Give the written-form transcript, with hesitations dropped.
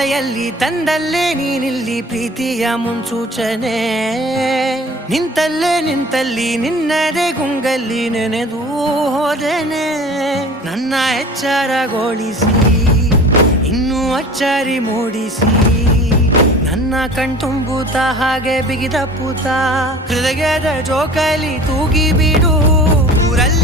ಮಳೆಯಲ್ಲಿ ತಂದಲ್ಲೇ ನೀನಿಲ್ಲಿ ಪ್ರೀತಿಯ ಮುನ್ಸೂಚನೆ ನಿಂತಲ್ಲಿ ನಿನ್ನದೇ ಗುಂಗಲ್ಲಿ ನೆನೆದು ಹೋದೆನೆ ನನ್ನ ಎಚ್ಚರಗೊಳಿಸಿ ಇನ್ನೂ ಅಚ್ಚರಿ ಮೂಡಿಸಿ ನನ್ನ ಕಣ್ತುಂಬುತ್ತ ಹಾಗೆ ಬಿಗಿದ ಪೂತ ಹೃದಯದ ಜೋಕಾಲಿ ತೂಗಿ ಬಿಡು ಊರಲ್ಲಿ